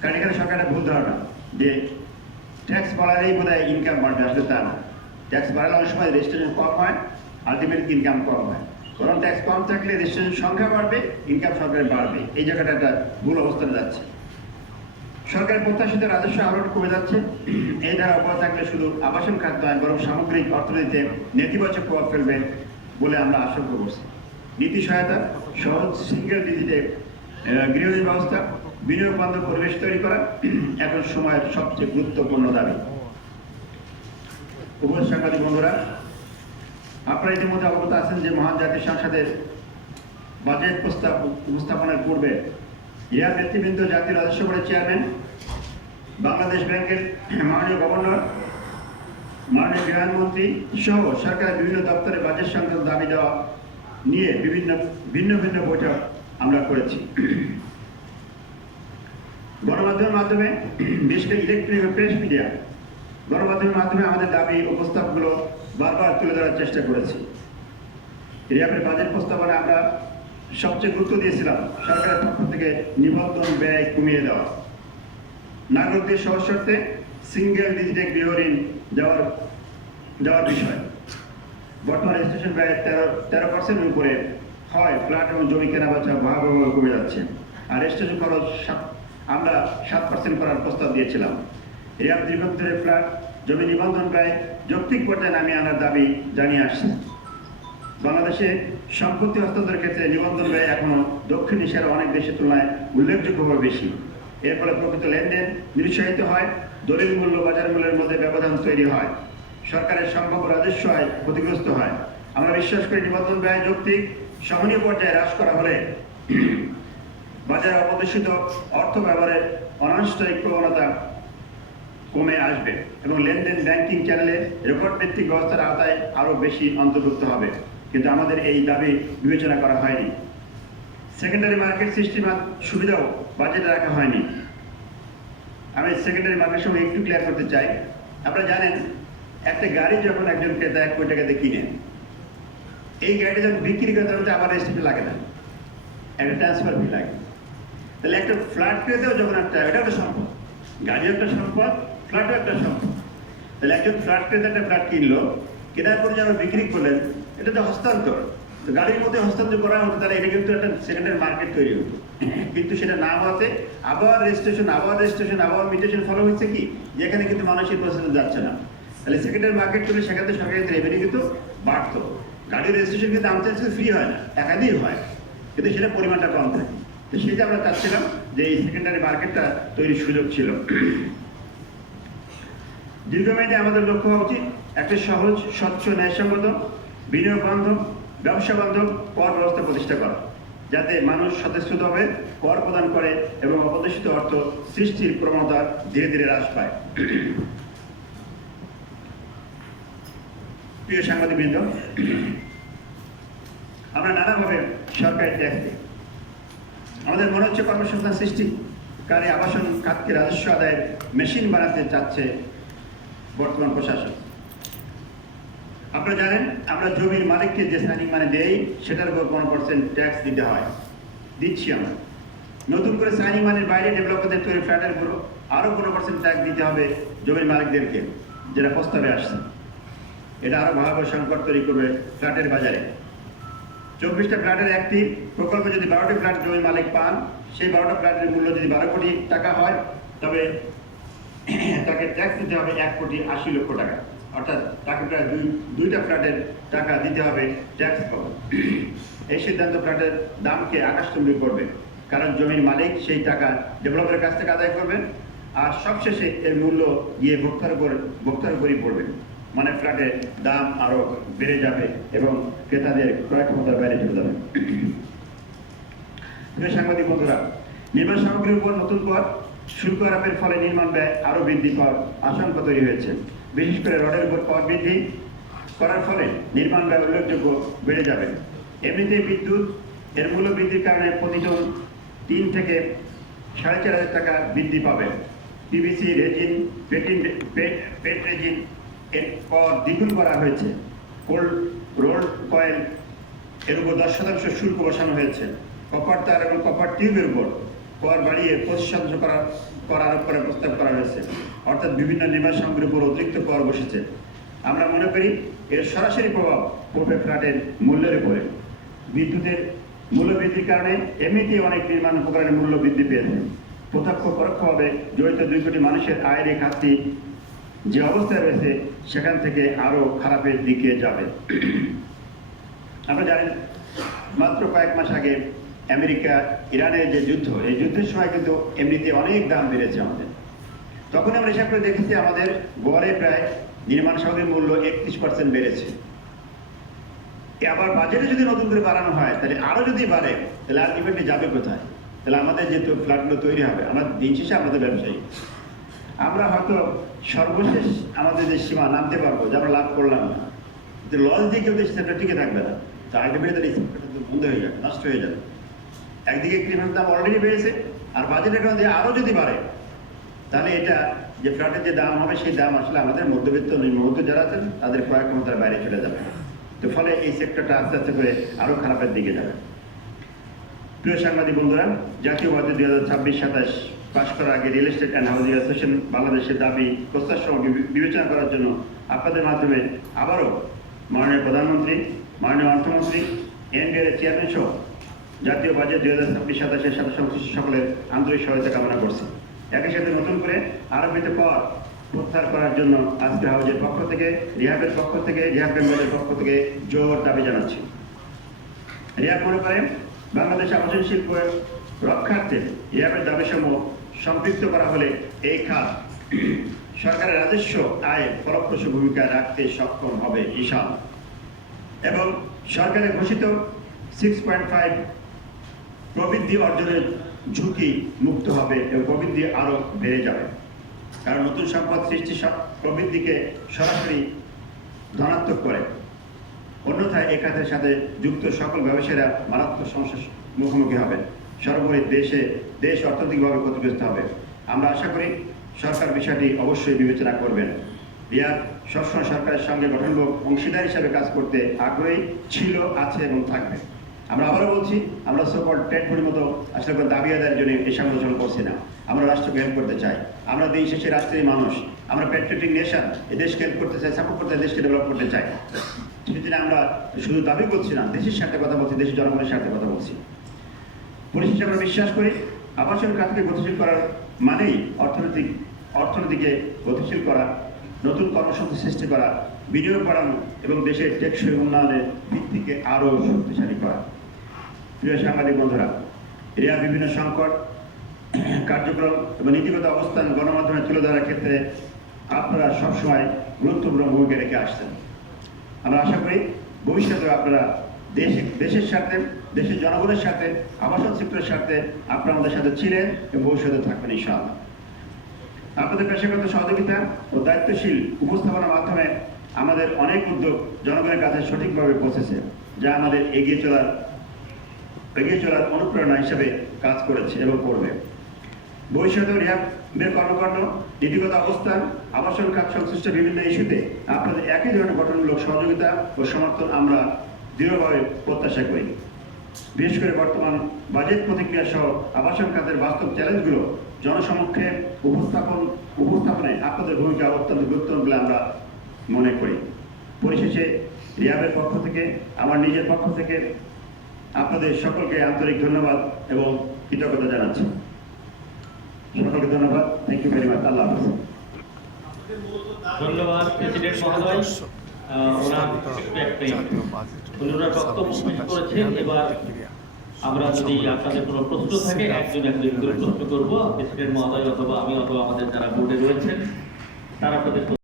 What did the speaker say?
কারণ এখানে সরকারের ভুল ধারণা যে ট্যাক্স বাড়ালেই বোধহয় ইনকাম বাড়বে, আসলে তা না। ট্যাক্স বাড়ালে অনেক সময় রেজিস্ট্রেশন কম হয়, আলটিমেটলি ইনকাম কম হয়। বরং ট্যাক্স কম থাকলে রেজিস্ট্রেশন সংখ্যা বাড়বে, ইনকাম সরকারের বাড়বে। এই জায়গাটা একটা ভুল অবস্থানে যাচ্ছে। সরকারের প্রত্যাশিত রাজস্ব আরও কমে যাচ্ছে। এই ধারা অব্যাহত থাকলে শুধু আবাসন খাত নয়, বরং সামগ্রিক অর্থনীতিতে নেতিবাচক প্রভাব ফেলবে বলে আমরা আশঙ্কা করছি। নীতি সহায়তা, সহজ সিঙ্গেল ডিজিটে গৃহঋণ ব্যবস্থা, বিনিয়োগ বান্ধব পরিবেশ তৈরি করা এখন সময়ের সবচেয়ে গুরুত্বপূর্ণ দাবি। উপস্থিত সাংবাদিক বন্ধুরা, আপনারা ইতিমধ্যে অবগত আছেন যে মহান জাতীয় সংসদের বাজেট প্রস্তাব উপস্থাপনের পূর্বে ইহা নেতৃবৃন্দ, জাতীয় রাজস্ব বোর্ডের চেয়ারম্যান, বাংলাদেশ ব্যাংকের মাননীয় গভর্নর, মাননীয় প্রধানমন্ত্রী সহ সরকারের বিভিন্ন দপ্তরে বাজেট সংক্রান্ত দাবি দেওয়া নিয়ে ভিন্ন ভিন্ন বৈঠক আমরা করেছি। গণমাধ্যমের মাধ্যমে, বিশেষ করে ইলেকট্রনিক ও প্রেস মিডিয়া গণমাধ্যমের মাধ্যমে আমাদের দাবি ও প্রস্তাবগুলো বারবার তুলে ধরার চেষ্টা করেছি। রিয়াবের বাজেট প্রস্তাবনা আমরা সবচেয়ে গুরুত্ব দিয়েছিলাম সরকারের পক্ষ থেকে নিবন্ধন ব্যয় কমিয়ে দেওয়া, নাগরিকদের সহজ শর্তে সিঙ্গেল ডিজিটে গৃহঋণ দেওয়ার বিষয়। বর্তমান রেজিস্ট্রেশন ব্যয় 13% উপরে হয়, ফ্ল্যাট এবং জমি কেনা বেচা ভয়াবহভাবে কমে যাচ্ছে। আর রেজিস্ট্রেশন খরচ আমরা 7% করার প্রস্তাব দিয়েছিলাম। রিয়াব দীর্ঘদিনের ফ্ল্যাট জমি নিবন্ধন ব্যয় যৌক্তিক পর্যায়ে নামিয়ে আনার দাবি জানিয়ে আসছে। বাংলাদেশে সম্পত্তি হস্তান্তরের ক্ষেত্রে নিবন্ধন ব্যয় এখনো দক্ষিণ এশিয়ার অনেক দেশের তুলনায় উল্লেখযোগ্যভাবে বেশি। এর ফলে প্রকৃত লেনদেন নিরুৎসাহিত হয়, দলিল মূল্য বাজার মূল্যের মধ্যে ব্যবধান তৈরি হয়, সরকারের সম্ভাব্য রাজস্ব আয় ক্ষতিগ্রস্ত হয়। আমরা বিশ্বাস করি নিবন্ধন ব্যয় যৌক্তিক সহনীয় পর্যায়ে হ্রাস করা হলে বাজারে অপ্রত্যাশিত অর্থ ব্যবহারের অনানুষ্ঠানিক প্রবণতা কমে আসবে এবং লেনদেন ব্যাংকিং চ্যানেলে রেকর্ড ভিত্তিক ব্যবস্থার আওতায় আরও বেশি অন্তর্ভুক্ত হবে। কিন্তু আমাদের এই দাবি বিবেচনা করা হয়নি। সেকেন্ডারি মার্কেট সিস্টেমের সুবিধাও বাজেটে রাখা হয়নি। আমি সেকেন্ডারি মার্কেট সঙ্গে একটু ক্লিয়ার করতে চাই। আপনারা জানেন, একটা গাড়ি যখন একজন ক্রেতা 1 কোটি টাকাতে কিনে, এই গাড়িটা যখন বিক্রি করতে হবে আমার রেজিস্ট্রেশন লাগে না, একটা ট্রান্সফার ফি লাগে। তাহলে একটা ফ্ল্যাট ক্রেতাও যখন এটা একটা সম্পদ, গাড়িও একটা সম্পদ, ফ্ল্যাটও একটা সম্পদ। তাহলে একজন ফ্ল্যাট ক্রেতা একটা ফ্ল্যাট কিনলো, কেনার পরে যখন বিক্রি করলেন, এটা তো হস্তান্তর। তো গাড়ির মধ্যে হস্তান্তর করা হতো, তাহলে এটা কিন্তু একটা সেকেন্ডারি মার্কেট তৈরি হতো। কিন্তু সেটা না হওয়াতে আবার রেজিস্ট্রেশন, আবার মিউটেশন ফলো হচ্ছে কি, যেখানে কিন্তু মানুষের প্রসেসে যাচ্ছে না। তাহলে সেকেন্ডারি মার্কেট করলে সেখানে সরকারের রেভিনিউ কিন্তু বাড়তো। গাড়ির রেজিস্ট্রেশন কিন্তু আমতে ফ্রি হয় না, টাকা দিয়ে হয়, কিন্তু সেটা পরিমাণটা কম থাকে। তো সেটা আমরা চাচ্ছিলাম যে এই সেকেন্ডারি মার্কেটটা তৈরির সুযোগ ছিল। দীর্ঘমেয়াদে আমাদের লক্ষ্য হওয়া উচিত একটা সহজ, স্বচ্ছ, ন্যায়সঙ্গত, বিনিয়োগ বান্ধব, ব্যবসা বান্ধব কর ব্যবস্থা প্রতিষ্ঠা করা, যাতে মানুষ স্বতঃস্ফূর্তভাবে কর প্রদান করে এবং অপ্রত্যাশিত অর্থ সৃষ্টির প্রবণতা ধীরে ধীরে হ্রাস পায়। প্রিয় সাংবাদিকবৃন্দ, আমরা নানাভাবে সরকারি ট্যাক্স দিই। আমাদের মনে হচ্ছে কর্মসংস্থান সৃষ্টিকারী আবাসন খাতকে রাজস্ব আদায়ের মেশিন বানাতে চাচ্ছে বর্তমান প্রশাসন। আপনারা জানেন, আমরা জমির মালিককে যে সাইনিং মানে দেই, সেটার উপর 1% ট্যাক্স দিতে হয়, দিচ্ছি আমরা। নতুন করে সাইনিং মানের বাইরে ডেভেলপারদের তৈরি ফ্ল্যাটের উপর আরও 15% ট্যাক্স দিতে হবে জমির মালিকদেরকে, যেটা প্রস্তাবে আসছে। এটা আরও ভয়াবহ সংকট তৈরি করবে ফ্ল্যাটের বাজারে। 24টা ফ্ল্যাটের একটি প্রকল্পে যদি 12টি ফ্ল্যাট জমির মালিক পান, সেই 12টা ফ্ল্যাটের মূল্য যদি 12 কোটি টাকা হয়, তবে তাকে ট্যাক্স দিতে হবে 1,80,00,000 টাকা। অর্থাৎ তাকে প্রায় দুইটা ফ্ল্যাটের টাকা দিতে হবে ট্যাক্স পাবে। এই সিদ্ধান্ত ফ্ল্যাটের দামকে আকাশচুম্বী করবে, কারণ জমির মালিক সেই টাকা ডেভেলপারের কাছ থেকে আদায় করবেন, আর সবশেষে এর মূল্য গিয়ে ভোক্তার উপরই পড়বে। মানে ফ্ল্যাটের দাম আরও বেড়ে যাবে এবং ক্রেতাদের ক্রয় ক্ষমতার বাইরে চলে যাবে। সাংবাদিক বন্ধুরা, নির্মাণ সামগ্রীর উপর নতুন কর শুল্ক আরোপের ফলে নির্মাণ ব্যয় আরও বৃদ্ধি পাওয়ার আশঙ্কা তৈরি হয়েছে। বিশেষ করে রডের উপর কর বৃদ্ধি করার ফলে নির্মাণ ব্যয় উল্লেখযোগ্য বেড়ে যাবে। এমনিতেই বিদ্যুৎ এর মূল্য বৃদ্ধির কারণে প্রতি টন 3 থেকে 4,500 টাকা বৃদ্ধি পাবে। পিভিসি, রেজিন, পেট রেজিন এর কর দ্বিগুণ করা হয়েছে। কোল্ড রোল্ড কয়েল এর উপর 10% শুল্ক বসানো হয়েছে। কপার তার এবং কপার টিউবের উপর কর বাড়িয়ে 25% কর আরোপ করার প্রস্তাব করা হয়েছে, অর্থাৎ বিভিন্ন নির্মাণ সামগ্রীর উপর অতিরিক্ত কর বসেছে। আমরা মনে করি এর সরাসরি প্রভাব পড়বে ফ্ল্যাটের মূল্যের উপরে। বিদ্যুতের মূল্য বৃদ্ধির কারণে এমনিতেই অনেক নির্মাণ উপকরণের মূল্য বৃদ্ধি পেয়েছে। প্রত্যক্ষ পরোক্ষভাবে জড়িত 2 কোটি মানুষের আয়ের এই খাতটি যে অবস্থায় রয়েছে সেখান থেকে আরো খারাপের দিকে যাবে। আপনারা জানেন মাত্র কয়েক মাস আগে আমেরিকা ইরানের যে যুদ্ধ, এই যুদ্ধের সময় কিন্তু এমনিতে অনেক দাম বেড়েছে আমাদের। তখন আমরা হিসাব করে দেখেছি আমাদের গড়ে প্রায় নির্মাণ সামগ্রীর মূল্য 31% বেড়েছে। আবার বাজেটে যদি নতুন করে বাড়ানো হয় তাহলে আরো যদি বাড়ে তাহলে আলটিমেটলি যাবে কোথায়? তাহলে আমাদের যে ফ্ল্যাটগুলো তৈরি হবে, আমরা দিন শেষে আমাদের ব্যবসায়ী, আমরা হয়তো সর্বশেষ আমাদের যে সীমা নামতে পারবো যে আমরা লাভ করলাম না, যে লস দিয়ে কেউ সেটা টিকে থাকবে না, তো আলটিমেটলি বন্ধ হয়ে যাবে, নষ্ট হয়ে যাবে। একদিকে ক্রিমের দাম অলরেডি বেড়েছে, আর বাজেটের কারণে আরো যদি বাড়ে তাহলে এটা যে ফ্ল্যাটের যে দাম হবে সেই দাম আসলে আমাদের মধ্যবিত্ত নিম্নবিত্ত যারা আছেন তাদের ক্রয় ক্ষমতার বাইরে চলে যাবে। তো ফলে এই সেক্টরটা আস্তে আস্তে করে আরো খারাপের দিকে যাবে। প্রিয় সাংবাদিক বন্ধুরা, জাতীয় বাজেট 2026-27 পাশ করার আগে real estate and housing association বাংলাদেশের দাবি প্রস্তাব সহ বিবেচনা করার জন্য আপনাদের মাধ্যমে আবারও মাননীয় প্রধানমন্ত্রী, মাননীয় অর্থমন্ত্রী, এনবিআর এর চেয়ারম্যান সহ জাতীয় বাজেট 2026-27-এর সাথে সংশ্লিষ্ট সকলের আন্তরিক সহায়তা কামনা করছি। একই সাথে নতুন করে আরোপিত কর প্রত্যাহার করার জন্য আজকে হাউজের পক্ষ থেকে, রিহাবের পক্ষ থেকে, রিহাব মেম্বারের পক্ষ থেকে জোর দাবি জানাচ্ছি। রিহাব মনে করেন বাংলাদেশ আবাসন শিল্প রক্ষার্থে রিহাবের দাবিসমূহ সম্পৃক্ত করা হলে এই খাত সরকারের রাজস্ব আয়ে ফলপ্রসূ ভূমিকা রাখতে সক্ষম হবে ইনশাআল্লাহ, এবং সরকারের ঘোষিত 6.5 প্রবৃদ্ধি অর্জনের ঝুঁকি মুক্ত হবে এবং প্রবৃদ্ধি আরো বেড়ে যাবে। কারণ নতুন সম্পদ সৃষ্টি প্রবৃদ্ধিকে সরাসরি ধনাত্মক করে। অন্যথায় এই খাতের সাথে যুক্ত সকল ব্যবসায়ীরা মারাত্মক সমস্যার মুখোমুখি হবে। সর্বোপরি দেশ অর্থনৈতিকভাবে ক্ষতিগ্রস্ত হবে। আমরা আশা করি সরকার বিষয়টি অবশ্যই বিবেচনা করবেন। রিয়াদ সবসময় সরকারের সঙ্গে গঠনমূলক অংশীদার হিসাবে কাজ করতে আগ্রহী ছিল, আছে এবং থাকবে। আমরা আবারও বলছি, আমরা সোকল ট্রেড মতো আসলে কোনো দাবি আদায়ের জন্য এই সংগঠন করছি না। আমরা রাষ্ট্রকে হেল্প করতে চাই। আমরা দিন শেষে রাষ্ট্রের মানুষ, আমরা প্যাট্রিয়টিক নেশন, এই দেশকে হেল্প করতে চাই, সাপোর্ট করতে চাই, দেশকে ডেভেলপ করতে চাই। সেদিন আমরা শুধু দাবি করছি না, দেশের স্বার্থে কথা বলছি, দেশের জনগণের স্বার্থে কথা বলছি। পরিশেষে আমরা বিশ্বাস করি আবাসন খাতকে গতিশীল করার মানেই অর্থনীতিকে গতিশীল করা, নতুন কর্মসংস্থান সৃষ্টি করা, বিনিয়োগ বাড়ানো এবং দেশের টেকসই উন্নয়নের ভিত্তিকে আরও শক্তিশালী করা। প্রিয় সাংবাদিক বন্ধুরা, রিয়া বিভিন্ন সংকট কার্যক্রম এবং নীতিগত অবস্থান গণমাধ্যমে তুলে ধরার ক্ষেত্রে আপনারা সবসময় গুরুত্বপূর্ণ ভূমিকা রেখে আসছেন। আমরা আশা করি ভবিষ্যতে আপনারা দেশের স্বার্থে, দেশের জনগণের সাথে, আবাসন সেক্টরের স্বার্থে আপনারা আমাদের সাথে ছিলেন এবং ভবিষ্যতে থাকবেন ইনশাআল্লাহ। আপনাদের পেশাগত সহযোগিতা ও দায়িত্বশীল উপস্থাপনার মাধ্যমে আমাদের অনেক উদ্যোগ জনগণের কাছে সঠিকভাবে পৌঁছেছে, যা আমাদের এগিয়ে চলার অনুপ্রেরণা হিসেবে কাজ করেছে এবং করবে। ভবিষ্যতে রিহাবের কর্মকাণ্ড, নীতিগত অবস্থান, আবাসন খাত সংশ্লিষ্ট বিভিন্ন ইস্যুতে আপনাদের একই ধরনের গঠনমূলক সহযোগিতা ও সমর্থন আমরা দৃঢ়ভাবে প্রত্যাশা করি। বিশেষ করে বর্তমান বাজেট প্রতিক্রিয়া সহ আবাসন খাতের বাস্তব চ্যালেঞ্জগুলো জনসমক্ষে উপস্থাপনে আপনাদের ভূমিকা অত্যন্ত গুরুত্বপূর্ণ বলে আমরা মনে করি। পরিশেষে রিহাবের পক্ষ থেকে, আমার নিজের পক্ষ থেকে আপনাদের সকলকে আন্তরিক ধন্যবাদ এবং কৃতজ্ঞতা জানাচ্ছি। সকলকে ধন্যবাদ। Thank you very much. Allah হাফেজ। ধন্যবাদ প্রেসিডেন্ট মহোদয়। ওনারা বক্তব্য শেষ করেছেন। এবার আমরা যদি আপনাদের কোনো প্রশ্ন থাকে একজন করে প্রশ্ন করবো। প্রেসিডেন্ট মহোদয় অথবা আমি অথবা আমাদের যারা বোর্ডে রয়েছেন তারা আপনাদের